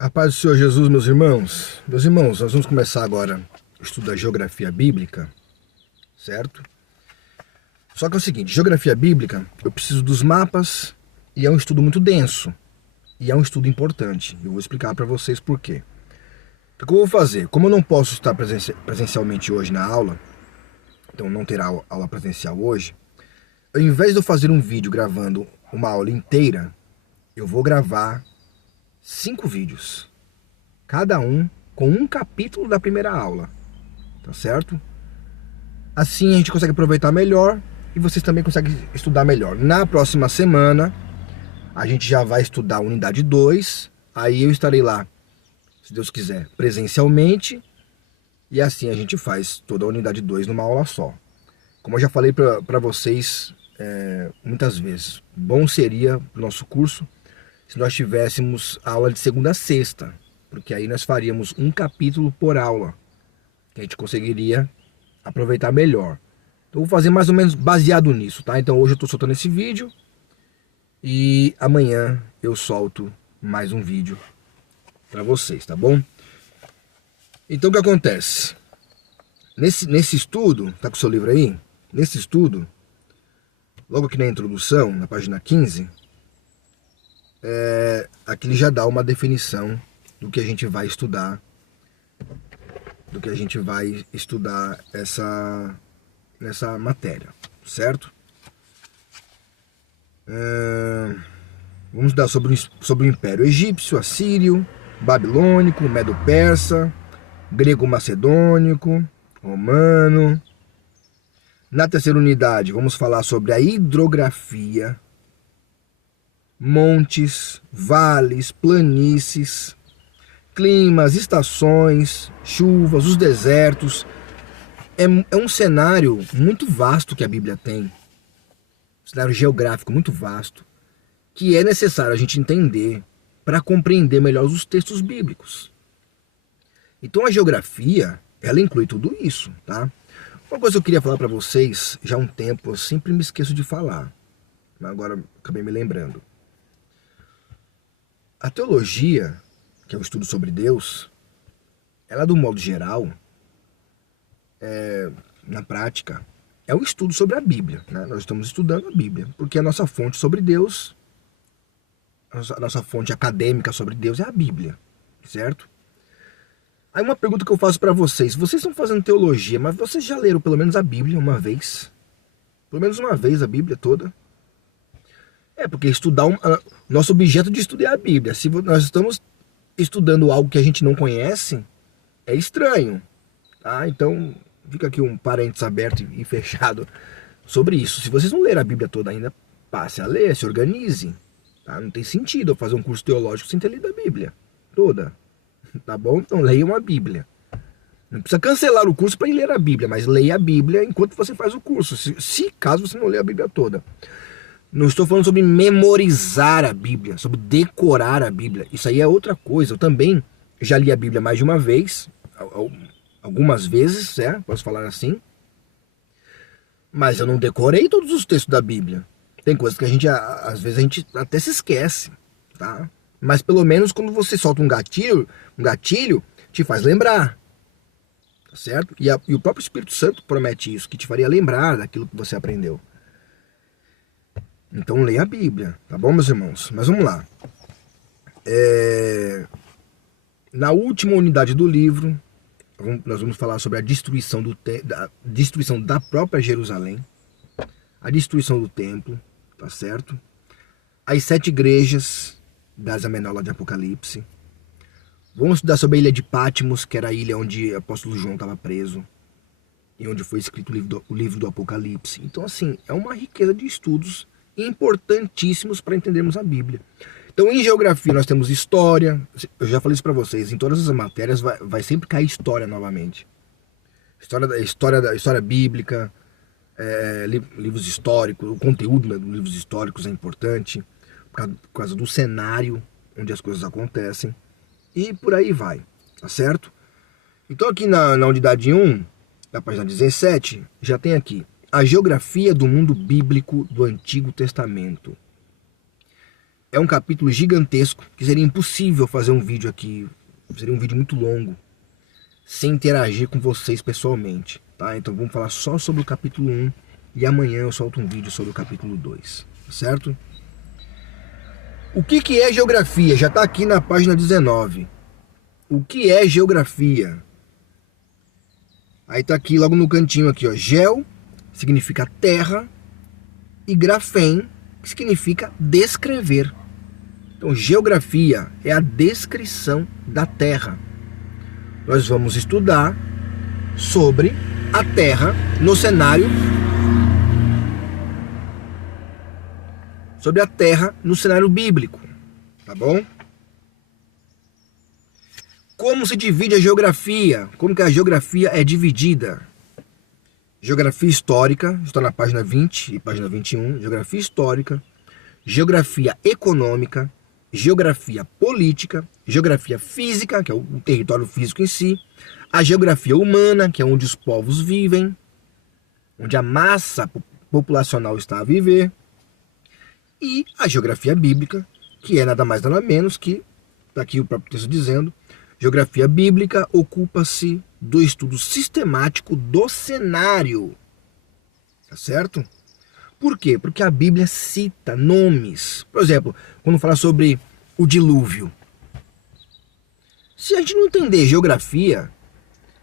A paz do Senhor Jesus, meus irmãos. Meus irmãos, nós vamos começar agora o estudo da geografia bíblica, certo? Só que é o seguinte, geografia bíblica, eu preciso dos mapas e é um estudo muito denso. E é um estudo importante. Eu vou explicar para vocês por quê. Então, o que eu vou fazer? Como eu não posso estar presencialmente hoje na aula, então não terá aula presencial hoje, ao invés de eu fazer um vídeo gravando uma aula inteira, eu vou gravar 5 vídeos, cada um com um capítulo da primeira aula, tá certo? Assim a gente consegue aproveitar melhor e vocês também conseguem estudar melhor. Na próxima semana, a gente já vai estudar a unidade 2, aí eu estarei lá, se Deus quiser, presencialmente, e assim a gente faz toda a unidade 2 numa aula só. Como eu já falei para vocês muitas vezes, bom seria para o nosso curso se nós tivéssemos aula de segunda a sexta, porque aí nós faríamos um capítulo por aula, que a gente conseguiria aproveitar melhor. Então vou fazer mais ou menos baseado nisso, tá? Então hoje eu estou soltando esse vídeo e amanhã eu solto mais um vídeo para vocês, tá bom? Então o que acontece? Nesse estudo, tá com o seu livro aí? Nesse estudo, logo aqui na introdução, na página 15, aqui ele já dá uma definição do que a gente vai estudar, nessa matéria, certo? Vamos estudar sobre o Império Egípcio, Assírio, Babilônico, Medo-Persa, Grego-Macedônico, Romano. Na terceira unidade, vamos falar sobre a hidrografia, montes, vales, planícies, climas, estações, chuvas, os desertos. É um cenário muito vasto que a Bíblia tem, um cenário geográfico muito vasto, que é necessário a gente entender para compreender melhor os textos bíblicos. Então a geografia, ela inclui tudo isso, tá? Uma coisa que eu queria falar para vocês já há um tempo, eu sempre me esqueço de falar, mas agora acabei me lembrando. A teologia, que é o estudo sobre Deus, ela, do modo geral, na prática, é o estudo sobre a Bíblia, né? Nós estamos estudando a Bíblia, porque a nossa fonte sobre Deus, a nossa fonte acadêmica sobre Deus é a Bíblia, certo? Aí uma pergunta que eu faço para vocês: vocês estão fazendo teologia, mas vocês já leram pelo menos a Bíblia uma vez? Pelo menos uma vez a Bíblia toda? Porque nosso objeto de estudo é a Bíblia. Se nós estamos estudando algo que a gente não conhece, é estranho, tá? Então fica aqui um parênteses aberto e fechado sobre isso. Se vocês não leram a Bíblia toda ainda, passe a ler, se organize, tá? Não tem sentido eu fazer um curso teológico sem ter lido a Bíblia toda, tá bom? Então leiam a Bíblia. Não precisa cancelar o curso para ir ler a Bíblia, mas leia a Bíblia enquanto você faz o curso, se caso você não lê a Bíblia toda. Não estou falando sobre memorizar a Bíblia, sobre decorar a Bíblia. Isso aí é outra coisa. Eu também já li a Bíblia mais de uma vez, algumas vezes, posso falar assim. Mas eu não decorei todos os textos da Bíblia. Tem coisas que às vezes a gente até se esquece, tá? Mas pelo menos quando você solta um gatilho te faz lembrar, tá certo? E o próprio Espírito Santo promete isso, que te faria lembrar daquilo que você aprendeu. Então leia a Bíblia, tá bom, meus irmãos? Mas vamos lá. Na última unidade do livro, nós vamos falar sobre a destruição da própria Jerusalém, a destruição do templo, tá certo? As 7 igrejas da Asa Menor de Apocalipse. Vamos estudar sobre a ilha de Patmos, que era a ilha onde o apóstolo João estava preso e onde foi escrito o livro do Apocalipse. Então, assim, é uma riqueza de estudos importantíssimos para entendermos a Bíblia. Então, em geografia nós temos história. Eu já falei isso para vocês, em todas as matérias vai sempre cair história novamente. História bíblica, livros históricos, o conteúdo dos livros históricos é importante, por causa do cenário onde as coisas acontecem, e por aí vai, tá certo? Então aqui na unidade 1, na página 17, já tem aqui a geografia do mundo bíblico do Antigo Testamento. É um capítulo gigantesco, que seria impossível fazer um vídeo aqui, seria um vídeo muito longo, sem interagir com vocês pessoalmente, tá? Então vamos falar só sobre o capítulo 1 e amanhã eu solto um vídeo sobre o capítulo 2, certo? O que é geografia? Já está aqui na página 19. O que é geografia? Aí tá aqui logo no cantinho aqui, ó. Geo significa terra e grafém, que significa descrever. Então, geografia é a descrição da terra. Nós vamos estudar sobre a terra no cenário bíblico, tá bom? Como se divide a geografia? Como que a geografia é dividida? Geografia histórica, estou na página 20 e página 21, geografia histórica, geografia econômica, geografia política, geografia física, que é o território físico em si, a geografia humana, que é onde os povos vivem, onde a massa populacional está a viver, e a geografia bíblica, que é nada mais nada menos que, está aqui o próprio texto dizendo, geografia bíblica ocupa-se do estudo sistemático do cenário. Tá certo? Por quê? Porque a Bíblia cita nomes. Por exemplo, quando fala sobre o dilúvio. Se a gente não entender geografia,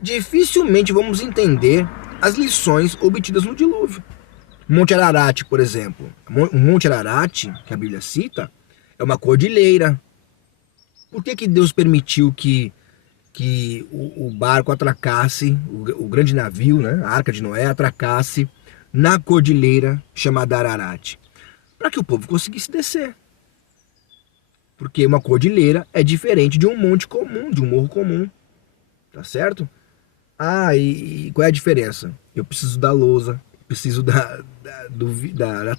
dificilmente vamos entender as lições obtidas no dilúvio. Monte Ararat, por exemplo. O Monte Ararat, que a Bíblia cita, é uma cordilheira. Por que Deus permitiu que o barco atracasse, o grande navio, né, a Arca de Noé, atracasse na cordilheira chamada Ararat? Para que o povo conseguisse descer. Porque uma cordilheira é diferente de um monte comum, de um morro comum. Tá certo? Ah, e qual é a diferença? Eu preciso da lousa, preciso da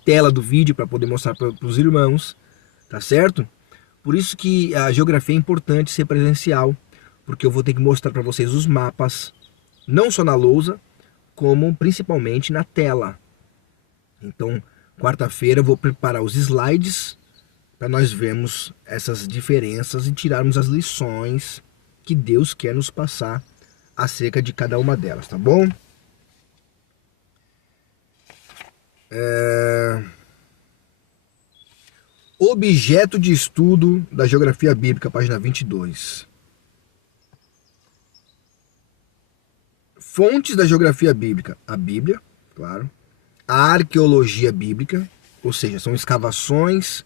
tela do vídeo para poder mostrar para os irmãos. Tá certo? Por isso que a geografia é importante ser presencial, porque eu vou ter que mostrar para vocês os mapas, não só na lousa, como principalmente na tela. Então, quarta-feira eu vou preparar os slides para nós vermos essas diferenças e tirarmos as lições que Deus quer nos passar acerca de cada uma delas, tá bom? Objeto de estudo da geografia bíblica, página 22. Fontes da geografia bíblica: a Bíblia, claro. A arqueologia bíblica, ou seja, são escavações,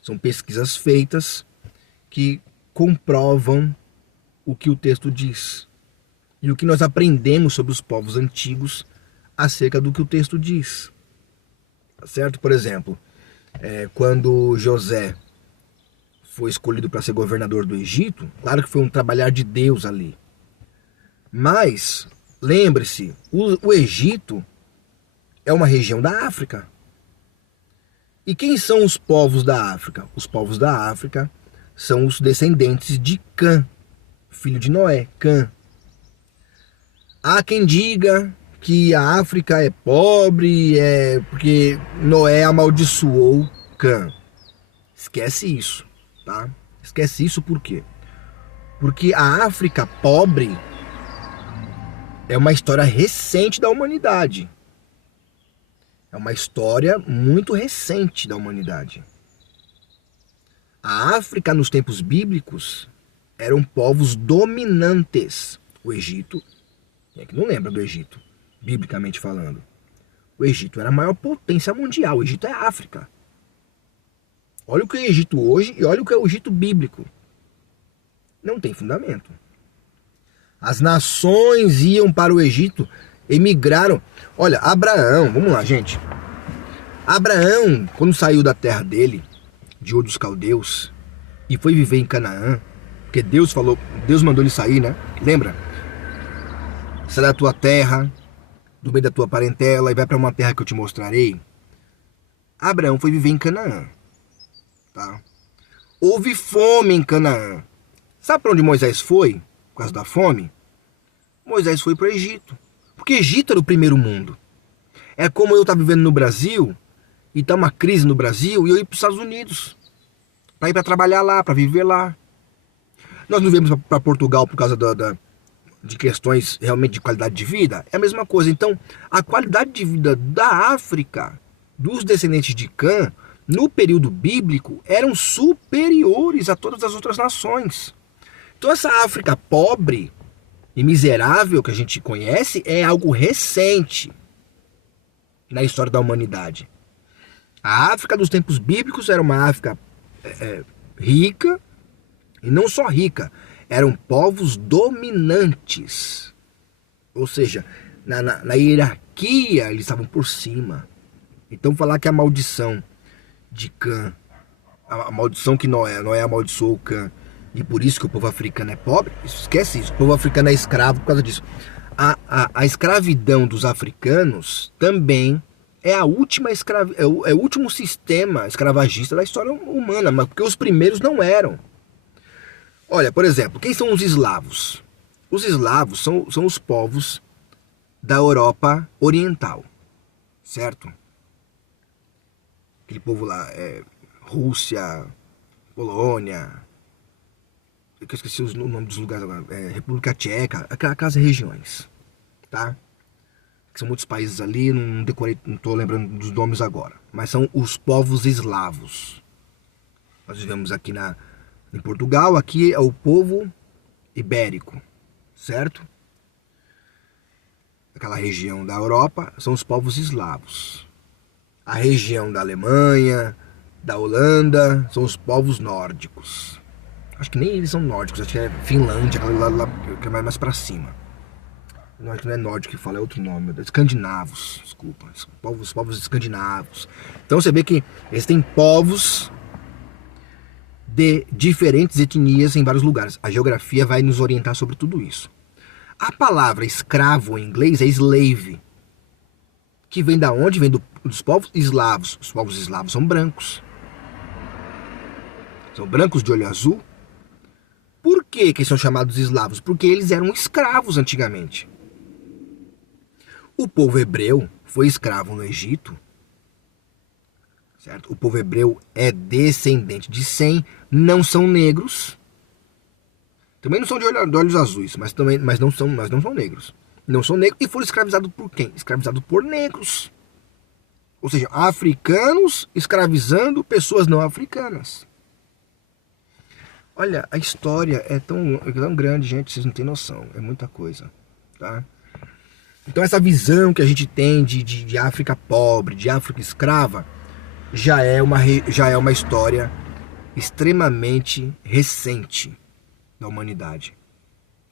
são pesquisas feitas que comprovam o que o texto diz. E o que nós aprendemos sobre os povos antigos acerca do que o texto diz. Tá certo? Por exemplo, quando José foi escolhido para ser governador do Egito, claro que foi um trabalhar de Deus ali. Mas, lembre-se, o Egito é uma região da África. E quem são os povos da África? Os povos da África são os descendentes de Cã, filho de Noé, Cã. Há quem diga que a África é pobre, porque Noé amaldiçoou Cã. Esquece isso, tá? Esquece isso por quê? Porque a África pobre é uma história recente da humanidade. É uma história muito recente da humanidade. A África, nos tempos bíblicos, eram povos dominantes. O Egito, quem é que não lembra do Egito, biblicamente falando? O Egito era a maior potência mundial. O Egito é a África. Olha o que é o Egito hoje e olha o que é o Egito bíblico. Não tem fundamento. As nações iam para o Egito, emigraram. Olha, Abraão, vamos lá, gente. Abraão, quando saiu da terra dele, de Ur dos Caldeus, e foi viver em Canaã, porque Deus mandou ele sair, né? Lembra? Sai da tua terra, do meio da tua parentela, e vai para uma terra que eu te mostrarei. Abraão foi viver em Canaã, tá? Houve fome em Canaã. Sabe para onde Moisés foi, por causa da fome? Moisés foi para o Egito, porque Egito era o primeiro mundo. É como eu estar vivendo no Brasil, e tá uma crise no Brasil, e eu ir para os Estados Unidos. para ir para trabalhar lá, para viver lá. Nós não viemos para Portugal por causa de questões realmente de qualidade de vida. É a mesma coisa. Então, a qualidade de vida da África, dos descendentes de Cã, no período bíblico, eram superiores a todas as outras nações. Então, essa África pobre e miserável que a gente conhece é algo recente na história da humanidade. A África dos tempos bíblicos era uma África rica, e não só rica, eram povos dominantes. Ou seja, na hierarquia eles estavam por cima. Então falar que a maldição de Cã, a maldição que Noé amaldiçoou Cã, e por isso que o povo africano é pobre, esquece isso. O povo africano é escravo por causa disso. A escravidão dos africanos também é o último sistema escravagista da história humana, mas porque os primeiros não eram. Olha, por exemplo, quem são os eslavos? Os eslavos são os povos da Europa Oriental, certo? Aquele povo lá, Rússia, Polônia, eu esqueci o nome dos lugares agora, República Tcheca, aquelas regiões, tá? São muitos países ali, não estou lembrando dos nomes agora, mas são os povos eslavos. Nós vivemos aqui em Portugal, aqui é o povo ibérico, certo? Aquela região da Europa são os povos eslavos. A região da Alemanha, da Holanda, são os povos nórdicos. Acho que nem eles são nórdicos, acho que é Finlândia, lá que é mais pra cima. Não, não é nórdico que fala, é outro nome, escandinavos, desculpa, os povos escandinavos. Então você vê que eles têm povos de diferentes etnias em vários lugares. A geografia vai nos orientar sobre tudo isso. A palavra escravo em inglês é slave, que vem da onde? Vem dos povos eslavos. Os povos eslavos são brancos. São brancos de olho azul. Por que eles são chamados eslavos? Porque eles eram escravos antigamente. O povo hebreu foi escravo no Egito. Certo? O povo hebreu é descendente de Sem, não são negros. Também não são de olhos azuis, mas não são negros. Não são negros e foram escravizados por quem? Escravizados por negros. Ou seja, africanos escravizando pessoas não africanas. Olha, a história é tão grande, gente, vocês não têm noção. É muita coisa, tá? Então essa visão que a gente tem de África pobre, de África escrava, já é uma história extremamente recente da humanidade,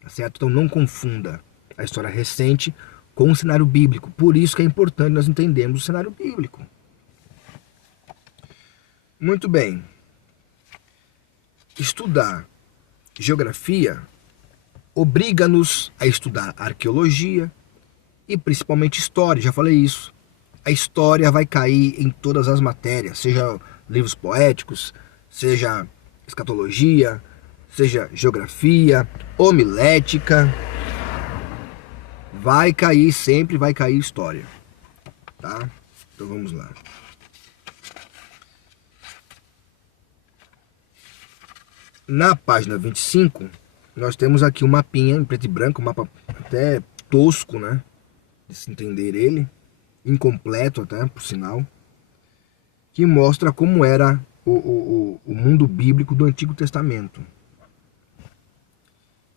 tá certo? Então não confunda a história recente com o cenário bíblico. Por isso que é importante nós entendermos o cenário bíblico. Muito bem. Estudar geografia obriga-nos a estudar arqueologia e principalmente história, já falei isso. A história vai cair em todas as matérias, seja livros poéticos, seja escatologia, seja geografia, homilética. Sempre vai cair história, tá? Então vamos lá. Na página 25, nós temos aqui um mapinha em preto e branco, um mapa até tosco, né? De se entender ele, incompleto até, por sinal, que mostra como era o mundo bíblico do Antigo Testamento.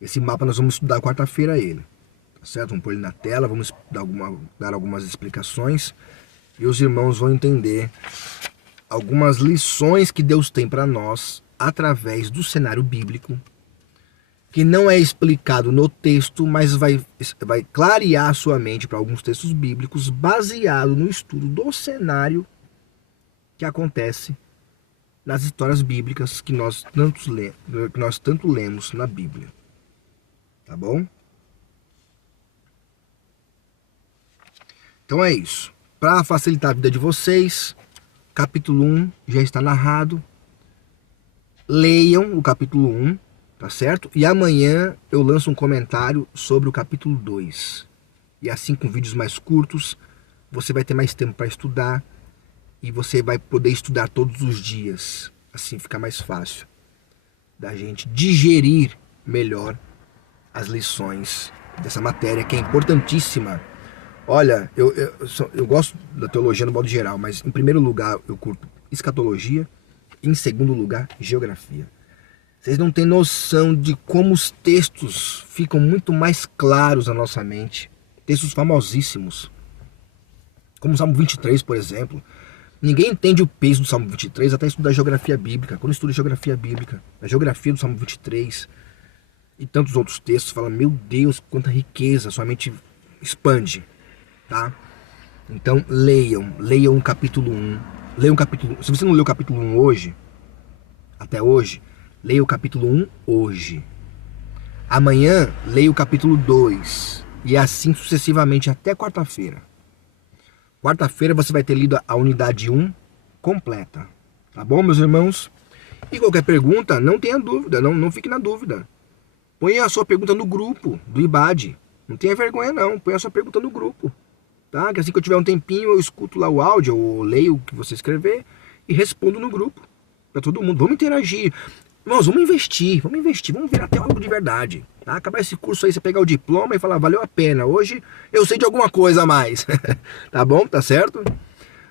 Esse mapa nós vamos estudar quarta-feira ele, tá certo? Vamos pôr ele na tela, vamos dar algumas explicações e os irmãos vão entender algumas lições que Deus tem para nós através do cenário bíblico, que não é explicado no texto, mas vai clarear sua mente para alguns textos bíblicos baseado no estudo do cenário que acontece nas histórias bíblicas que nós tanto lemos na Bíblia. Tá bom? Então é isso. Para facilitar a vida de vocês, capítulo 1 já está narrado. Leiam o capítulo 1, tá certo? E amanhã eu lanço um comentário sobre o capítulo 2. E assim, com vídeos mais curtos, você vai ter mais tempo para estudar e você vai poder estudar todos os dias Assim fica mais fácil da gente digerir melhor as lições dessa matéria que é importantíssima. Olha, eu gosto da teologia no modo geral, mas em primeiro lugar eu curto escatologia, em segundo lugar geografia. Vocês não têm noção de como os textos ficam muito mais claros na nossa mente. Textos famosíssimos, como o Salmo 23, por exemplo. Ninguém entende o peso do Salmo 23 até estudar geografia bíblica. Quando estuda geografia bíblica, a geografia do Salmo 23 e tantos outros textos, fala, meu Deus, quanta riqueza, sua mente expande, tá? Então leiam o capítulo 1. Leiam o capítulo, se você não leu o capítulo 1 hoje, até hoje, leia o capítulo 1 hoje. Amanhã, leia o capítulo 2. E assim sucessivamente até quarta-feira. Quarta-feira você vai ter lido a unidade 1 completa. Tá bom, meus irmãos? E qualquer pergunta, não tenha dúvida, não fique na dúvida. Põe a sua pergunta no grupo do IBAD. Não tenha vergonha não, põe a sua pergunta no grupo. Tá? Que assim que eu tiver um tempinho, eu escuto lá o áudio, ou leio o que você escrever e respondo no grupo. Pra todo mundo, vamos interagir. Irmãos, vamos investir, vamos virar teólogo de verdade. Tá? Acabar esse curso aí, você pegar o diploma e falar, valeu a pena, hoje eu sei de alguma coisa a mais. Tá bom? Tá certo?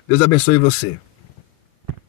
Deus abençoe você.